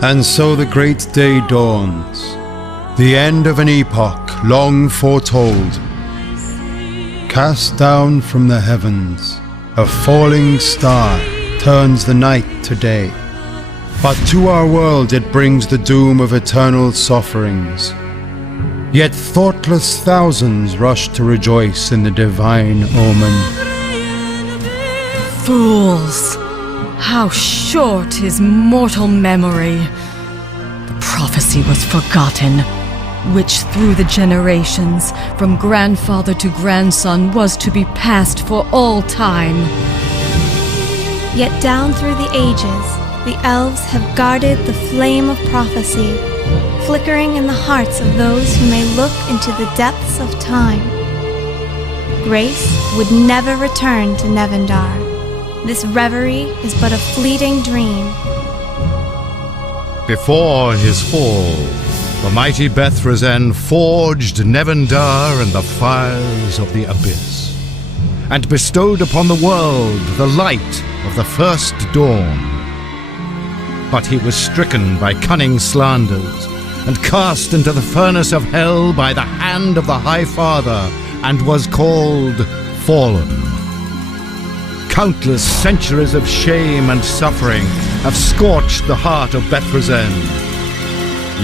And so the great day dawns, the end of an epoch long foretold. Cast down from the heavens, a falling star turns the night to day. But to our world it brings the doom of eternal sufferings. Yet thoughtless thousands rush to rejoice in the divine omen. Fools! How short is mortal memory! The prophecy was forgotten, which through the generations, from grandfather to grandson, was to be passed for all time. Yet down through the ages, the elves have guarded the flame of prophecy, flickering in the hearts of those who may look into the depths of time. Grace would never return to Nevendar. This reverie is but a fleeting dream. Before his fall, the mighty Bethrazen forged Nevendar in the fires of the abyss, and bestowed upon the world the light of the first dawn. But he was stricken by cunning slanders, and cast into the furnace of hell by the hand of the High Father, and was called Fallen. Countless centuries of shame and suffering have scorched the heart of Bethrazen.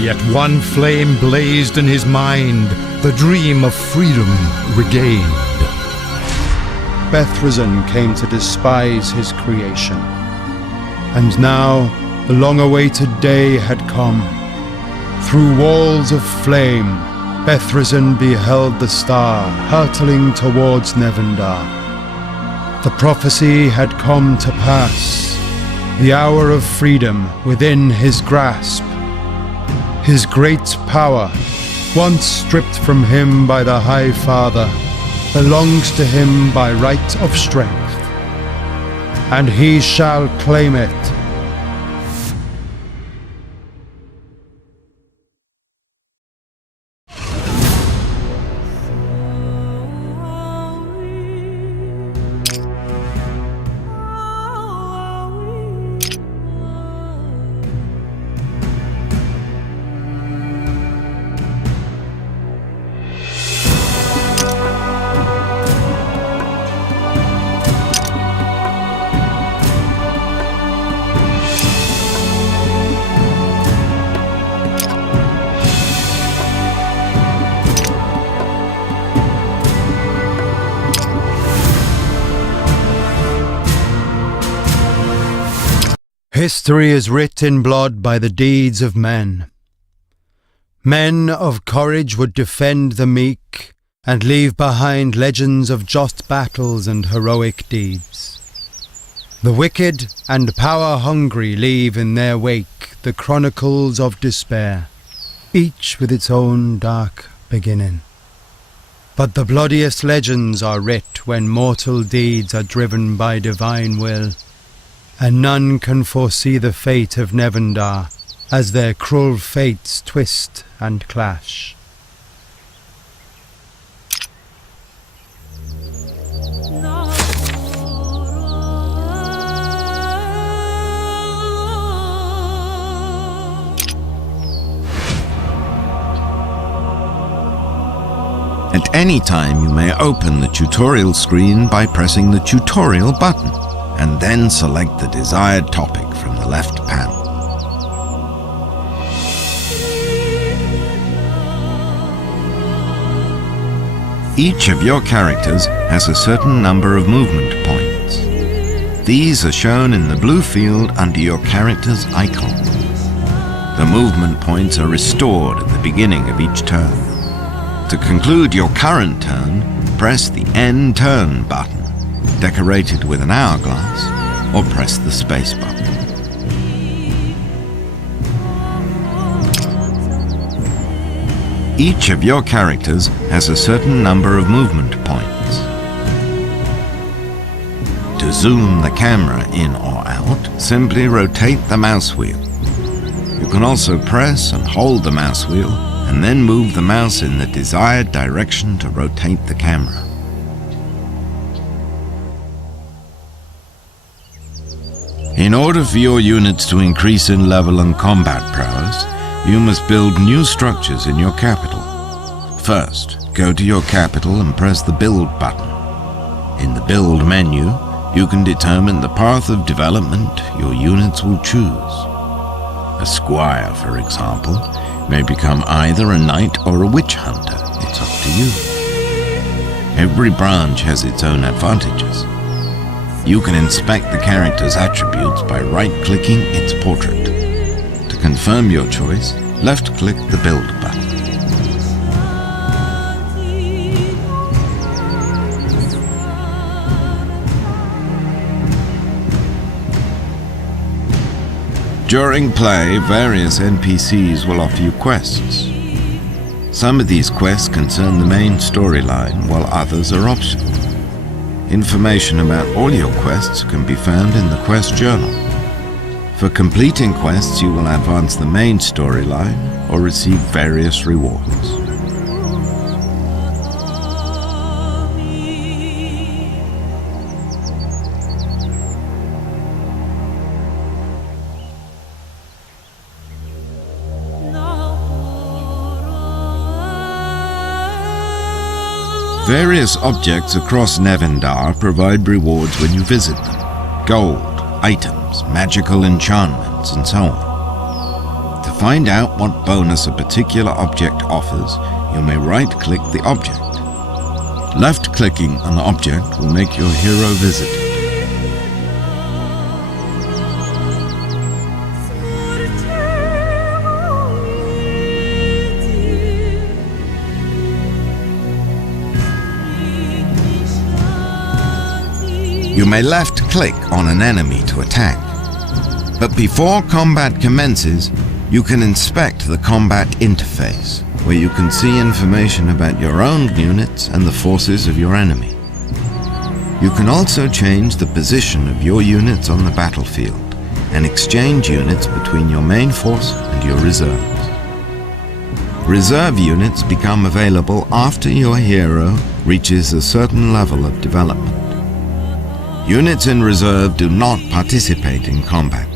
Yet one flame blazed in his mind, the dream of freedom regained. Bethrazen came to despise his creation. And now the long-awaited day had come. Through walls of flame, Bethrazen beheld the star hurtling towards Nevendar. The prophecy had come to pass, the hour of freedom within his grasp. His great power, once stripped from him by the High Father, belongs to him by right of strength, and he shall claim it. History is writ in blood by the deeds of men. Men of courage would defend the meek and leave behind legends of just battles and heroic deeds. The wicked and power-hungry leave in their wake the chronicles of despair, each with its own dark beginning. But the bloodiest legends are writ when mortal deeds are driven by divine will, and none can foresee the fate of Nevendar as their cruel fates twist and clash. At any time you may open the tutorial screen by pressing the tutorial button, and then select the desired topic from the left panel. Each of your characters has a certain number of movement points. These are shown in the blue field under your character's icon. The movement points are restored at the beginning of each turn. To conclude your current turn, press the End Turn button, decorated with an hourglass, or press the space button. Each of your characters has a certain number of movement points. To zoom the camera in or out, simply rotate the mouse wheel. You can also press and hold the mouse wheel, and then move the mouse in the desired direction to rotate the camera. In order for your units to increase in level and combat prowess, you must build new structures in your capital. First, go to your capital and press the Build button. In the Build menu, you can determine the path of development your units will choose. A squire, for example, may become either a knight or a witch hunter. It's up to you. Every branch has its own advantages. You can inspect the character's attributes by right-clicking its portrait. To confirm your choice, left-click the Build button. During play, various NPCs will offer you quests. Some of these quests concern the main storyline, while others are optional. Information about all your quests can be found in the quest journal. For completing quests, you will advance the main storyline or receive various rewards. Various objects across Nevendar provide rewards when you visit them. Gold, items, magical enchantments, and so on. To find out what bonus a particular object offers, you may right-click the object. Left-clicking an object will make your hero visit it. You may left-click on an enemy to attack. But before combat commences, you can inspect the combat interface, where you can see information about your own units and the forces of your enemy. You can also change the position of your units on the battlefield and exchange units between your main force and your reserves. Reserve units become available after your hero reaches a certain level of development. Units in reserve do not participate in combat,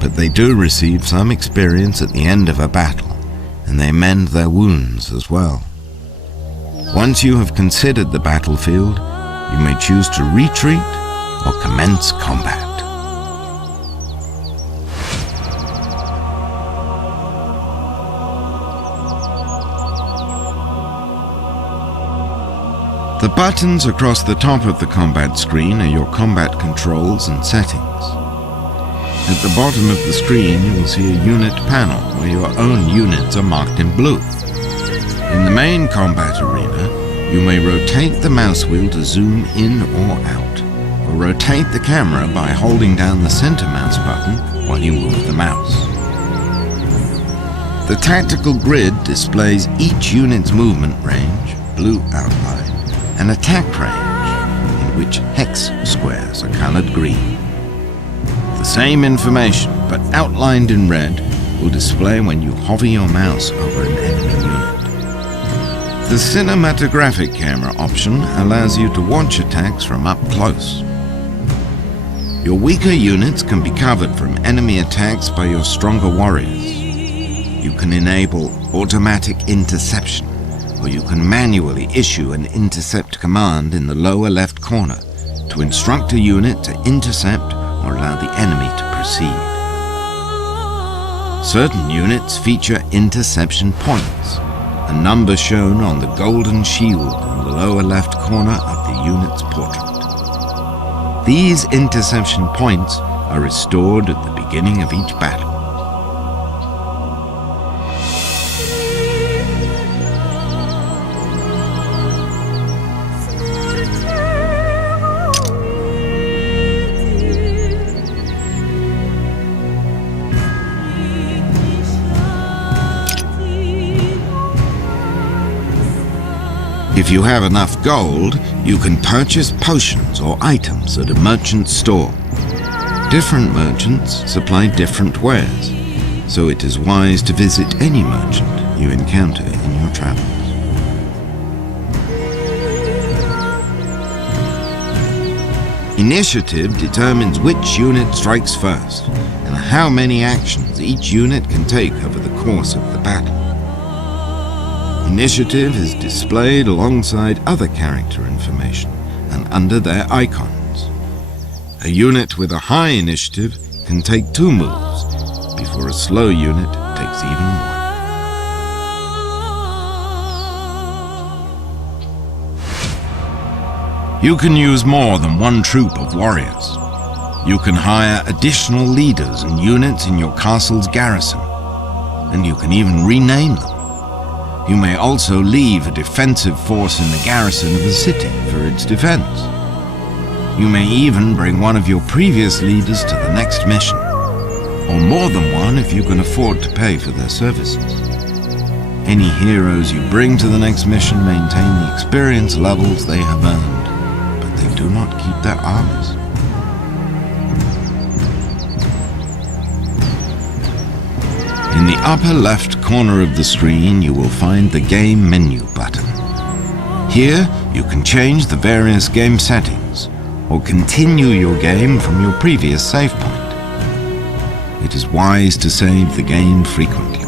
but they do receive some experience at the end of a battle, and they mend their wounds as well. Once you have considered the battlefield, you may choose to retreat or commence combat. The buttons across the top of the combat screen are your combat controls and settings. At the bottom of the screen you will see a unit panel where your own units are marked in blue. In the main combat arena, you may rotate the mouse wheel to zoom in or out, or rotate the camera by holding down the center mouse button while you move the mouse. The tactical grid displays each unit's movement range, blue outline, and attack range, in which hex squares are colored green. The same information, but outlined in red, will display when you hover your mouse over an enemy unit. The cinematographic camera option allows you to watch attacks from up close. Your weaker units can be covered from enemy attacks by your stronger warriors. You can enable automatic interception, or you can manually issue an intercept command in the lower left corner to instruct a unit to intercept or allow the enemy to proceed. Certain units feature interception points, a number shown on the golden shield in the lower left corner of the unit's portrait. These interception points are restored at the beginning of each battle. If you have enough gold, you can purchase potions or items at a merchant's store. Different merchants supply different wares, so it is wise to visit any merchant you encounter in your travels. Initiative determines which unit strikes first, and how many actions each unit can take over the course of the battle. Initiative is displayed alongside other character information and under their icons. A unit with a high initiative can take 2 moves, before a slow unit takes even 1. You can use more than 1 troop of warriors. You can hire additional leaders and units in your castle's garrison, and you can even rename them. You may also leave a defensive force in the garrison of a city for its defense. You may even bring one of your previous leaders to the next mission, or more than one if you can afford to pay for their services. Any heroes you bring to the next mission maintain the experience levels they have earned, but they do not keep their armies. In the upper left corner of the screen, you will find the Game menu button. Here, you can change the various game settings, or continue your game from your previous save point. It is wise to save the game frequently.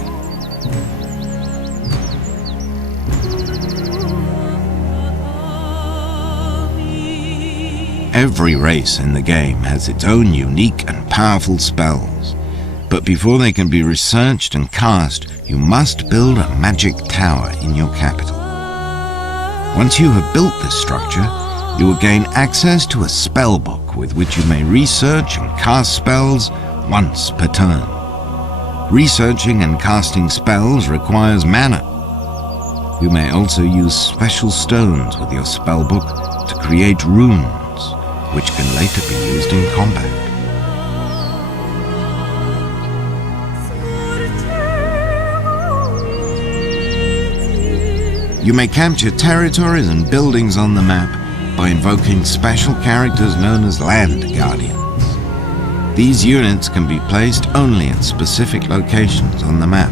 Every race in the game has its own unique and powerful spells. But before they can be researched and cast, you must build a magic tower in your capital. Once you have built this structure, you will gain access to a spell book with which you may research and cast spells once per turn. Researching and casting spells requires mana. You may also use special stones with your spell book to create runes, which can later be used in combat. You may capture territories and buildings on the map by invoking special characters known as Land Guardians. These units can be placed only at specific locations on the map.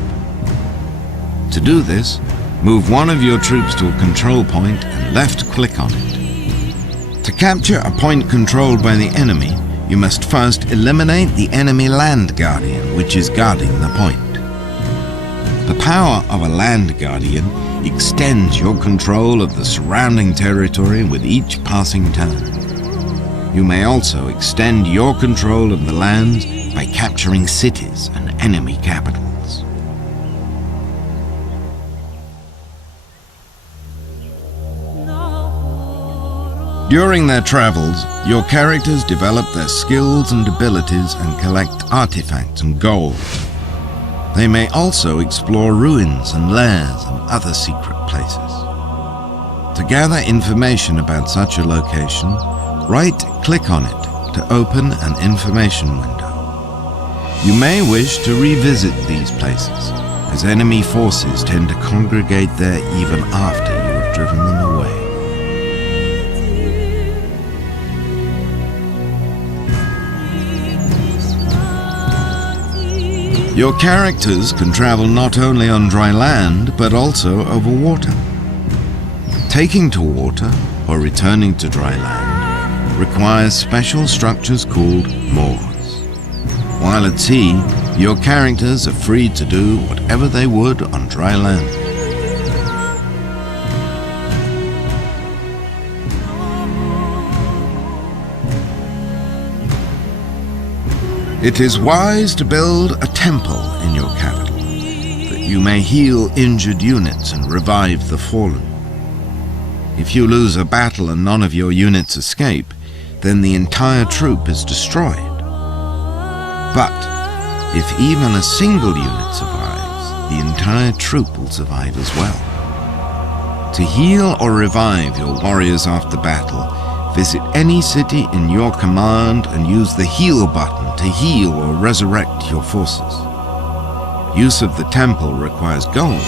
To do this, move one of your troops to a control point and left-click on it. To capture a point controlled by the enemy, you must first eliminate the enemy Land Guardian, which is guarding the point. The power of a Land Guardian extends your control of the surrounding territory with each passing turn. You may also extend your control of the lands by capturing cities and enemy capitals. During their travels, your characters develop their skills and abilities and collect artifacts and gold. They may also explore ruins and lairs and other secret places. To gather information about such a location, right-click on it to open an information window. You may wish to revisit these places, as enemy forces tend to congregate there even after you have driven them away. Your characters can travel not only on dry land, but also over water. Taking to water, or returning to dry land, requires special structures called moors. While at sea, your characters are free to do whatever they would on dry land. It is wise to build a temple in your capital, that you may heal injured units and revive the fallen. If you lose a battle and none of your units escape, then the entire troop is destroyed. But if even a single unit survives, the entire troop will survive as well. To heal or revive your warriors after battle, visit any city in your command and use the heal button to heal or resurrect your forces. Use of the temple requires gold,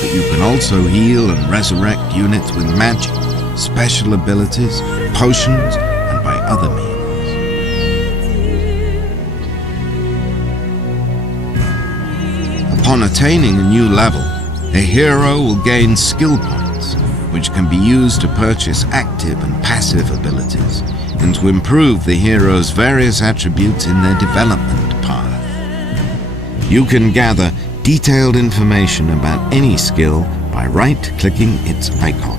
but you can also heal and resurrect units with magic, special abilities, potions, and by other means. Upon attaining a new level, a hero will gain skill points, which can be used to purchase active and passive abilities, and to improve the hero's various attributes in their development path. You can gather detailed information about any skill by right-clicking its icon.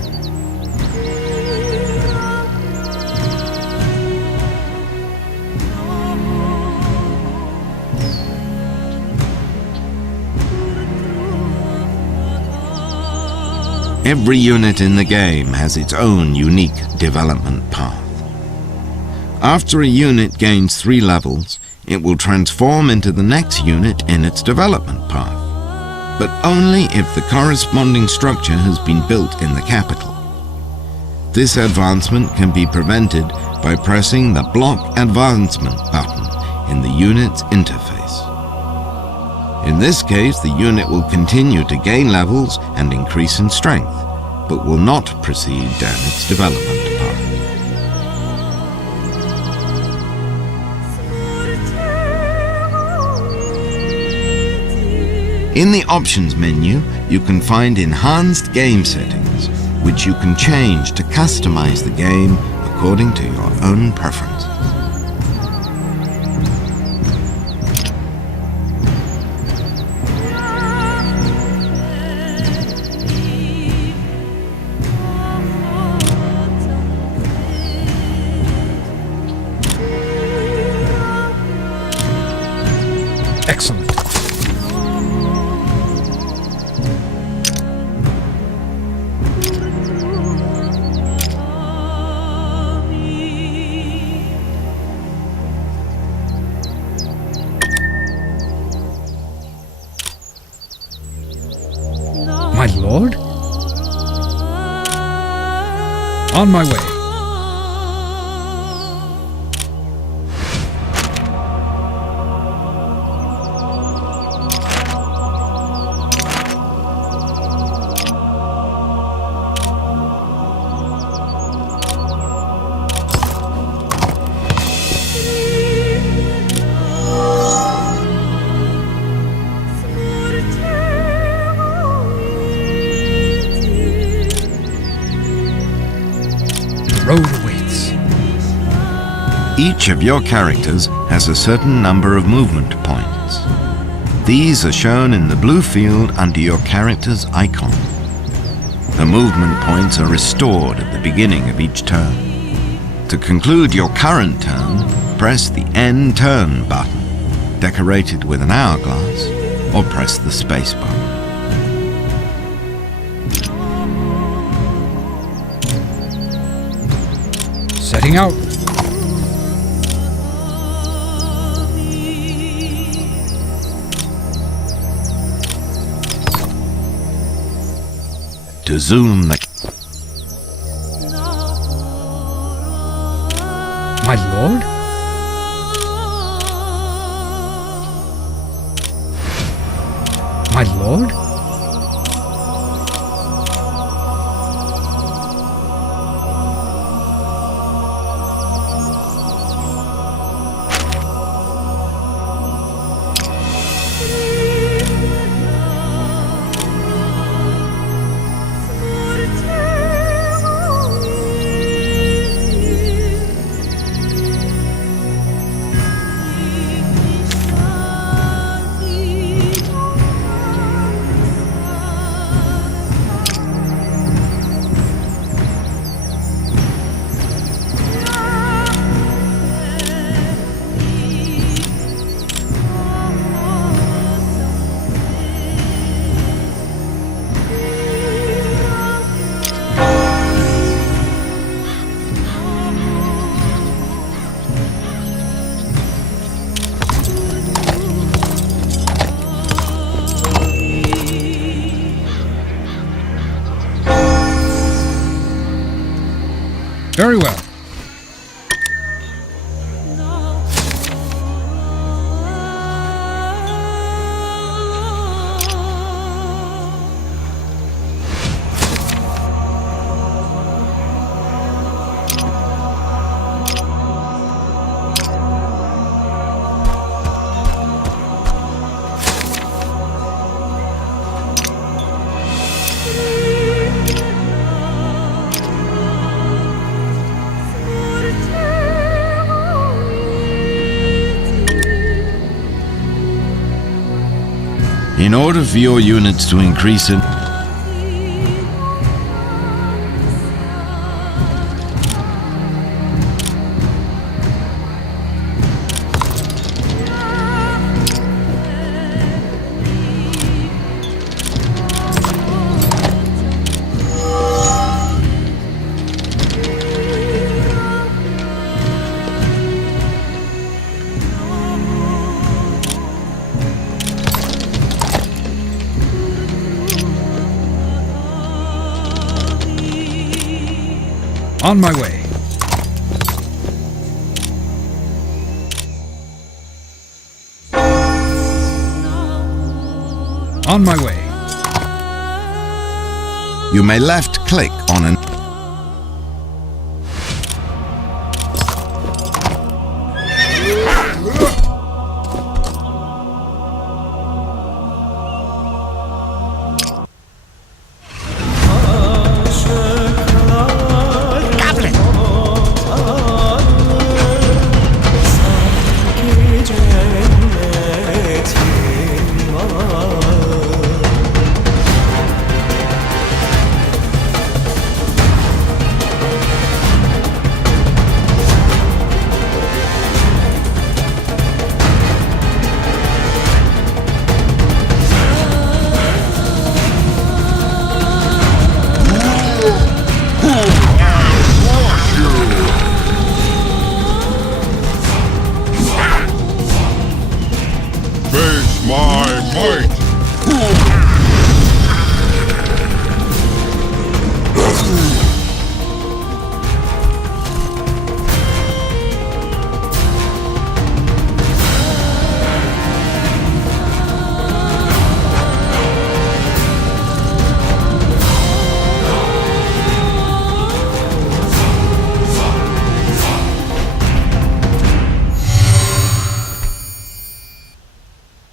Every unit in the game has its own unique development path. After a unit gains 3 levels, it will transform into the next unit in its development path, but only if the corresponding structure has been built in the capital. This advancement can be prevented by pressing the Block Advancement button in the unit's interface. In this case, the unit will continue to gain levels and increase in strength, but will not proceed down its development path. In the Options menu, you can find Enhanced Game Settings, which you can change to customize the game according to your own preferences. Excellent. My lord? On my way. Road awaits. Each of your characters has a certain number of movement points. These are shown in the blue field under your character's icon. The movement points are restored at the beginning of each turn. To conclude your current turn, press the End Turn button, decorated with an hourglass, or press the space bar. Setting out. To zoom the... My lord? My lord? Very well. In order for your units to increase in... On my way. On my way. You may left-click on an... Face my might!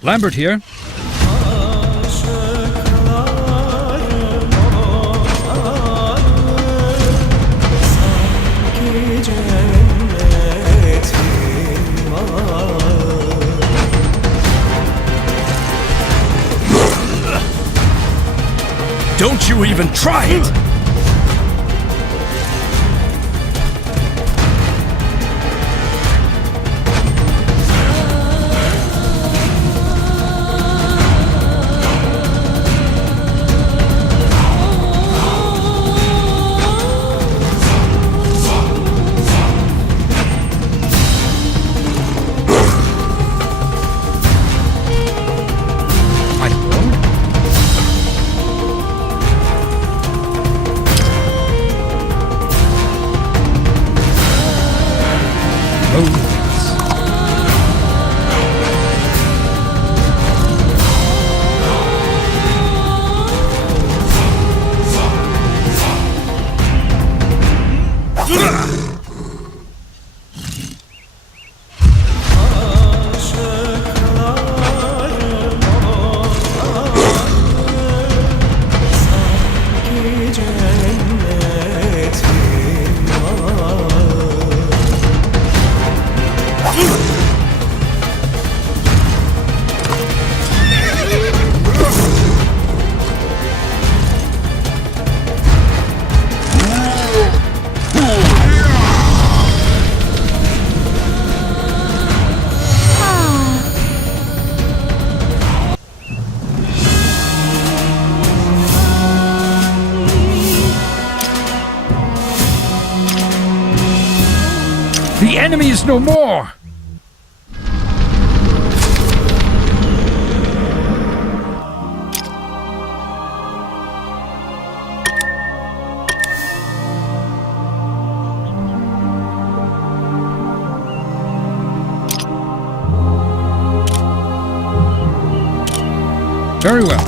Lambert here. Don't you even try it! The enemy is no more! Very well.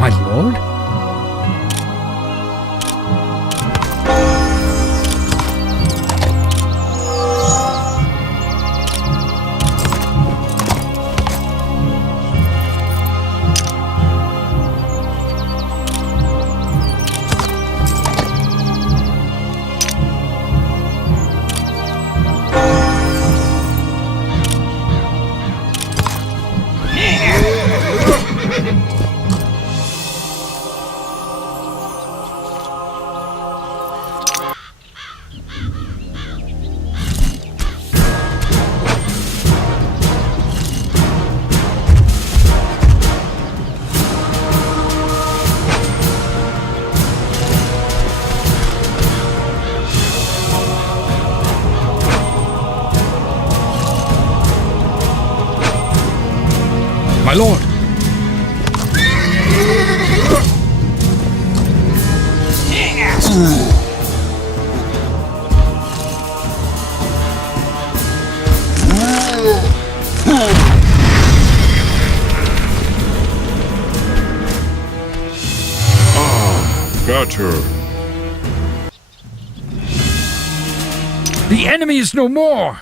My lord? Better. The enemy is no more!